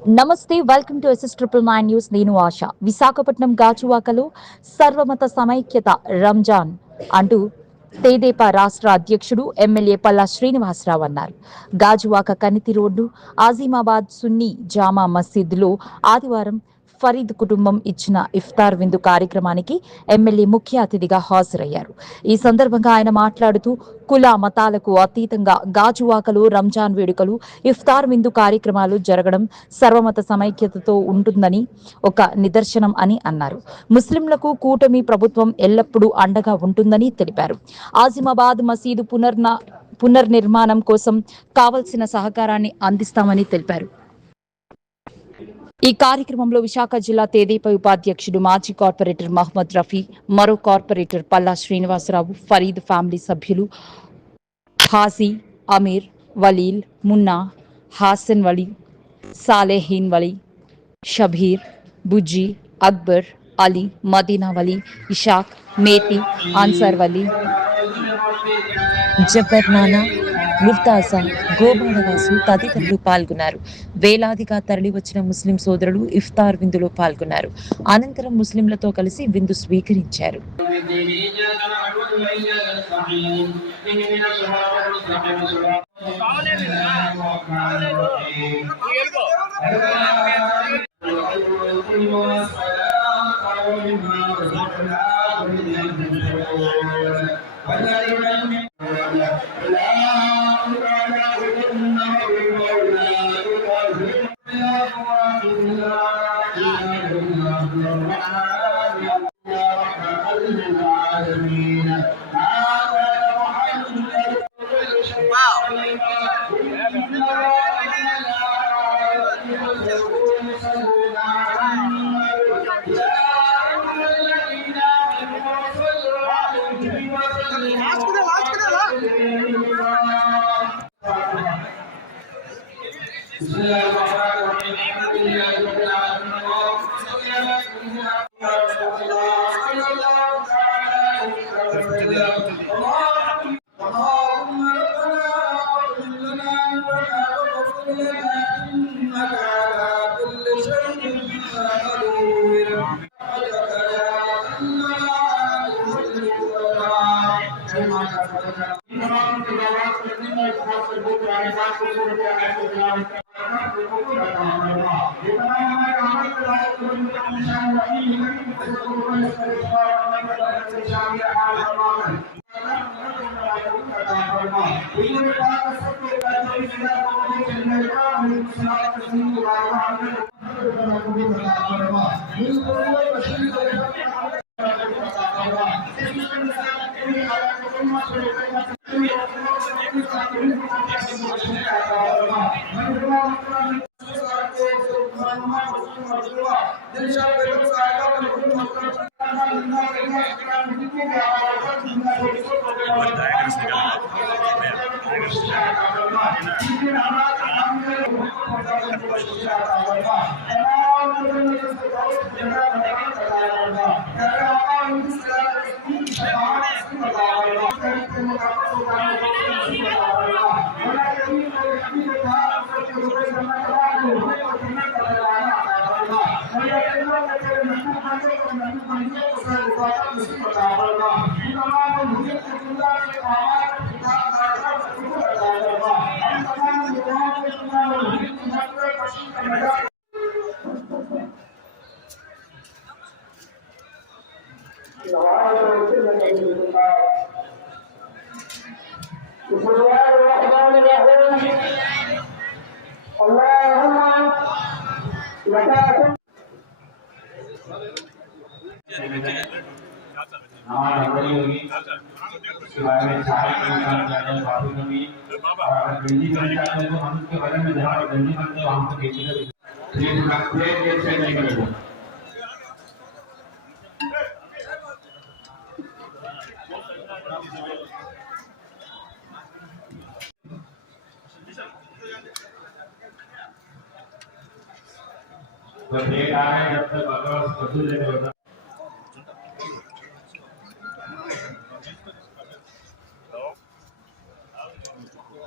నమస్తే, welcome to SS triple nine news. నేను ఆశ. విశాఖపట్నం గాజువాకలో సర్వమత సమైక్యత రంజాన్ అంటూ తెదేపా రాష్ట్ర అధ్యక్షుడు ఎమ్మెల్యే పల్లా శ్రీనివాసరావు అన్నారు. గాజువాక కనితి రోడ్డు ఆజిమాబాద్ సున్నీ జామా మసీద్లో ఆదివారం ఫరీద్ కుటుంబం ఇచ్చిన ఇఫ్తార్ విందు కార్యక్రమానికి ఎమ్మెల్యే ముఖ్య అతిథిగా హాజరయ్యారు. ఈ సందర్భంగా ఆయన మాట్లాడుతూ కుల మతాలకు అతీతంగా గాజువాకలో రంజాన్ వేడుకలు, ఇఫ్తార్ విందు కార్యక్రమాలు జరగడం సర్వమత సమైక్యతతో ఉంటుందని ఒక నిదర్శనం అని అన్నారు. ముస్లింలకు కూటమి ప్రభుత్వం ఎల్లప్పుడూ అండగా ఉంటుందని తెలిపారు. ఆజిమాబాద్ మసీదు పునర్నిర్మాణం కోసం కావలసిన సహకారాన్ని అందిస్తామని తెలిపారు. ఈ కార్యక్రమంలో విశాఖ జిల్లా తెదేపా ఉపాధ్యక్షుడు మాజీ కార్పొరేటర్ మహమ్మద్ రఫీ, మరో కార్పొరేటర్ పల్లా శ్రీనివాసరావు, ఫరీద్ ఫ్యామిలీ సభ్యులు హాజీ, అమీర్, వలీల్, మున్నా, హాసన్ వలీ, సాలేహీన్ వలీ, షబీర్, బుజ్జి, అక్బర్, అలీ, మదీనా వలీ, ఇషాక్, మేతి, అన్సార్ వలీ, జబ్బర్ నానా, ముర్తాజా, గోబాలవాసు తదితరులు పాల్గొన్నారు. వేలాదిగా తరలివచ్చిన ముస్లిం సోదరులు ఇఫ్తార్ విందులో పాల్గొన్నారు. అనంతరం ముస్లింలతో కలిసి విందు స్వీకరించారు.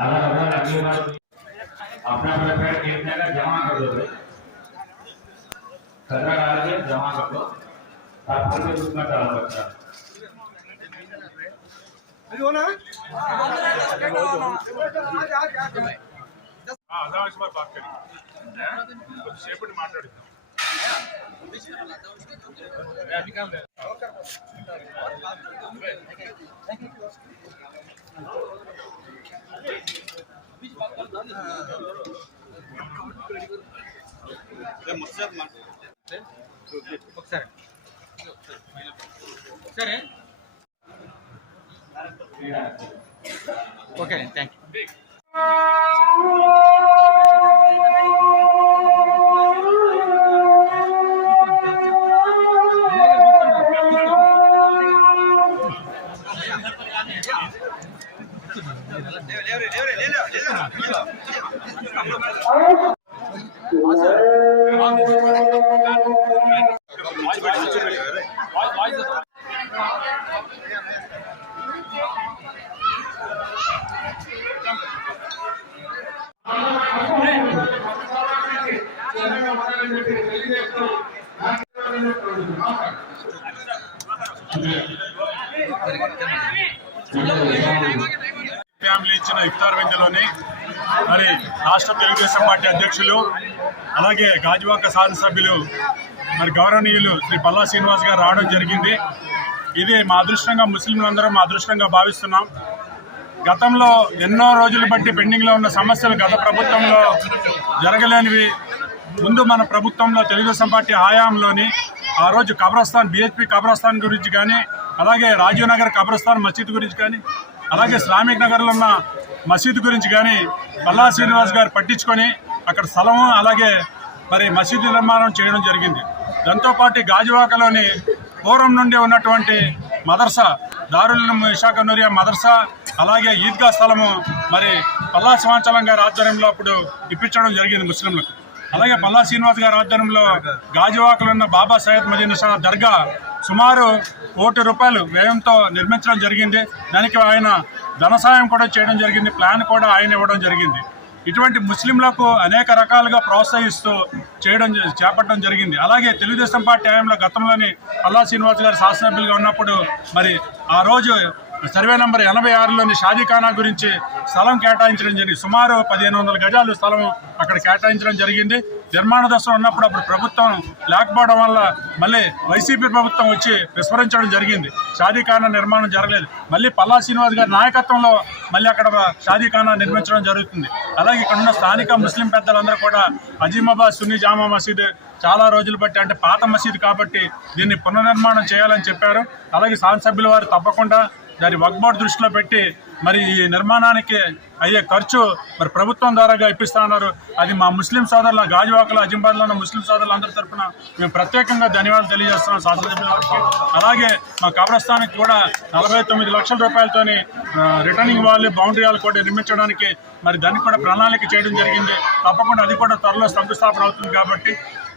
अगर अपना अपना पैर एक जगह जमा कर दो ఓకే థ్యాంక్ యూ. ఫ్యామిలీ ఇచ్చిన ఇఫ్తార్ విందులోని మరి రాష్ట్ర తెలుగుదేశం పార్టీ అధ్యక్షులు అలాగే గాజువాక శాసనసభ్యులు మరి గౌరవనీయులు శ్రీ పల్లా శ్రీనివాస్ గారు రావడం జరిగింది. ఇది మా అదృష్టంగా ముస్లింలందరం మా అదృష్టంగా భావిస్తున్నాం. గతంలో ఎన్నో రోజులు బట్టి పెండింగ్లో ఉన్న సమస్యలు గత ప్రభుత్వంలో జరగలేనివి ముందు మన ప్రభుత్వంలో తెలుగుదేశం పార్టీ హయాంలోని ఆ రోజు కబ్రస్థాన్ బిహెచ్పి కబ్రస్థాన్ గురించి కానీ అలాగే రాజీవ్ నగర్ కబ్రస్థాన్ మసీద్ గురించి కానీ అలాగే శ్రామిక్ నగర్లో ఉన్న మసీద్ గురించి కానీ పల్లా శ్రీనివాస్ గారు పట్టించుకొని అక్కడ స్థలము అలాగే మరి మసీదు నిర్మాణం చేయడం జరిగింది. దాంతోపాటు గాజువాకలోని పూర్వం నుండి ఉన్నటువంటి మదర్సా దారుల్ ఇషాక్ నూరియా మదర్సా అలాగే ఈద్గా స్థలము మరి పల్లా సింహాచలం గారి ఆధ్వర్యంలో అప్పుడు ఇప్పించడం జరిగింది ముస్లింలకు. అలాగే పల్లా శ్రీనివాస్ గారి ఆధ్వర్యంలో గాజువాకలో ఉన్న బాబా సయ్యద్ మదీనా షా దర్గా సుమారు ₹1 కోటి వ్యయంతో నిర్మించడం జరిగింది. దానికి ఆయన ధన సాయం కూడా చేయడం జరిగింది, ప్లాన్ కూడా ఆయన ఇవ్వడం జరిగింది. ఇటువంటి ముస్లింలకు అనేక రకాలుగా ప్రోత్సహిస్తూ చేపట్టడం జరిగింది. అలాగే తెలుగుదేశం పార్టీ హయాంలో గతంలోని పల్లా శ్రీనివాస్ గారు శాసనసభ్యులుగా ఉన్నప్పుడు మరి ఆ రోజు సర్వే నంబర్ 86లోని షాదీఖానా గురించి స్థలం కేటాయించడం జరిగింది. సుమారు 1500 గజాలు స్థలం అక్కడ కేటాయించడం జరిగింది. నిర్మాణ దశలో ఉన్నప్పుడు అప్పుడు ప్రభుత్వం లేకపోవడం వల్ల మళ్ళీ వైసీపీ ప్రభుత్వం వచ్చి విస్మరించడం జరిగింది. షాదీఖానా నిర్మాణం జరగలేదు. మళ్ళీ పల్లా శ్రీనివాస్ గారి నాయకత్వంలో మళ్ళీ అక్కడ షాదీఖానా నిర్మించడం జరుగుతుంది. అలాగే ఇక్కడ ఉన్న స్థానిక ముస్లిం పెద్దలందరూ కూడా అజీమాబాద్ సున్నీ జామా మసీద్ చాలా రోజులు బట్టి అంటే పాత మసీదు కాబట్టి దీన్ని పునర్నిర్మాణం చేయాలని చెప్పారు. అలాగే శాసనసభ్యుల వారు తప్పకుండా దాని వక్ఫ్ బోర్డు దృష్టిలో పెట్టి మరి ఈ నిర్మాణానికి అయ్యే ఖర్చు మరి ప్రభుత్వం ద్వారాగా ఇప్పిస్తా ఉన్నారు. అది మా ముస్లిం సోదరుల గాజువాకలో అజింబాద్లో ఉన్న ముస్లిం సోదరులందరి తరఫున మేము ప్రత్యేకంగా ధన్యవాదాలు తెలియజేస్తున్నాం శాసనసభ్యుల వారికి. అలాగే మా కబ్రస్థానికి కూడా 49 లక్షల రూపాయలతోని రిటర్నింగ్ వాళ్ళు బౌండరీ వాళ్ళు కూడా నిర్మించడానికి మరి దానికి కూడా ప్రణాళిక చేయడం జరిగింది. తప్పకుండా అది కూడా త్వరలో శంకుస్థాపన అవుతుంది. కాబట్టి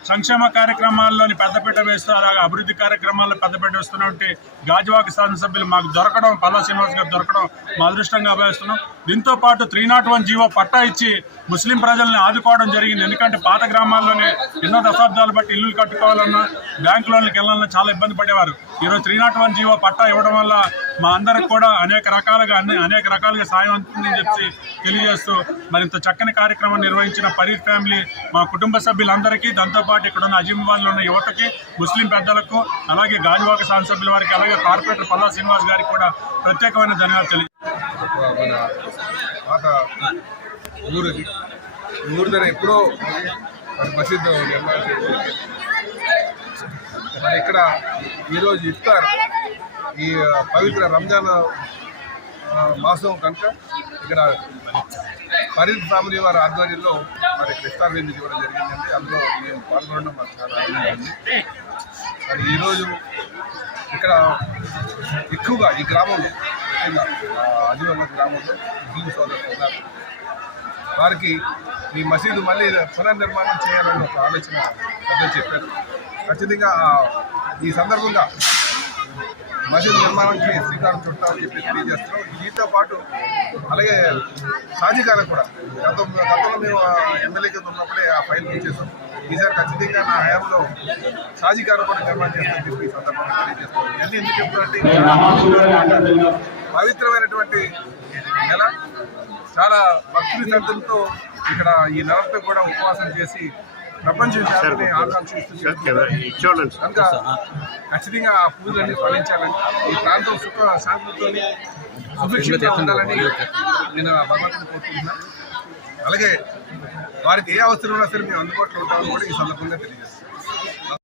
సంక్షేమ కార్యక్రమాల్లోని పెద్దపీట వేస్తూ అలాగే అభివృద్ధి కార్యక్రమాల్లో పెద్దపీట వేస్తున్నటువంటి గాజువాక శాసనసభ్యులు మాకు దొరకడం పల్లా శ్రీనివాస్ గారు దొరకడం మా అదృష్టంగా భావిస్తున్నాం. దీంతో పాటు 301 జీవో పట్టా ఇచ్చి ముస్లిం ప్రజల్ని ఆదుకోవడం జరిగింది. ఎందుకంటే పాత గ్రామాల్లోనే ఎన్నో దశాబ్దాలు బట్టి ఇల్లు కట్టుకోవాలన్నా బ్యాంకు లోన్లకు వెళ్ళాలన్నా చాలా ఇబ్బంది పడేవారు. ఈరోజు 301 జీవో పట్టా ఇవ్వడం వల్ల మా అందరికి కూడా అనేక రకాలుగా సాయం అవుతుందని చెప్పి తెలియజేస్తూ మరింత చక్కని కార్యక్రమం నిర్వహించిన పరీర్ ఫ్యామిలీ మా కుటుంబ సభ్యులందరికీ దాంతోపాటు ఇక్కడ ఉన్న అజీమాబాద్లో ఉన్న యువతకి ముస్లిం పెద్దలకు అలాగే గాజువాక శాసనసభ్యుల వారికి అలాగే కార్పొరేటర్ పల్లా శ్రీనివాస్ గారికి కూడా ప్రత్యేకమైన ధన్యవాదాలు తెలియజేస్తాను. మన పాత ఊరిది ఊరి దగ్గర ఎప్పుడో మసీదు నిర్మాణం చేసి మరి ఇక్కడ ఈరోజు ఇఫ్తార్ ఈ పవిత్ర రంజాన్ మాసం కనుక ఇక్కడ పరీర్ ఫ్యామిలీ వారి ఆధ్వర్యంలో మరి ఇక్కడ ఇఫ్తార్ విందు ఇవ్వడం జరిగిందండి. అందులో మేము పాల్గొనడం మాకు చాలా ఆనందంగా ఉంది. మరి ఈరోజు ఇక్కడ ఎక్కువగా ఈ గ్రామంలో ముఖ్యంగా అజిమాబాద్ గ్రామంలో ముస్లిం సోదరులు ఉన్నారు. వారికి ఈ మసీదు మళ్ళీ పునర్నిర్మాణం చేయాలని ఒక ఆలోచన పెద్దలు చెప్పారు. ఖచ్చితంగా ఈ సందర్భంగా మసీదు నిర్మాణానికి శ్రీకారం చుట్టామని చెప్పి తెలియజేస్తున్నాం. దీంతో పాటు అలాగే షాజీఖాన్ కూడా గతంలో మేము ఎమ్మెల్యే కింద ఉన్నప్పుడే ఆ ఫైల్ ఇచ్చేసాం. ఈసారి ఖచ్చితంగా నా హయాంలో షాజీఖాన్ కూడా నిర్మాణం చేస్తామని చెప్పి ఈ సందర్భంగా తెలియజేస్తాం. ఇవన్నీ ఎందుకు చెప్తారంటే పవిత్రమైనటువంటి నెల, చాలా భక్తుల శ్రద్ధలతో ఇక్కడ ఈ నెలతో కూడా ఉపవాసం చేసి ప్రపంచ వ్యాప్తిని ఆకాంక్షిస్తుంది కనుక ఖచ్చితంగా ఆ పూజలన్నీ ఫలించాలని, ఈ ప్రాంతం సుఖ శాంతితో సుభిక్షంగా ఉండాలని నేను భగవంతుని కోరుకుంటున్నాను. అలాగే వారికి ఏ అవసరం ఉన్నా సరే మేము అందుబాటులో ఉంటామని కూడా ఈ సందర్భంగా తెలియజేస్తాం.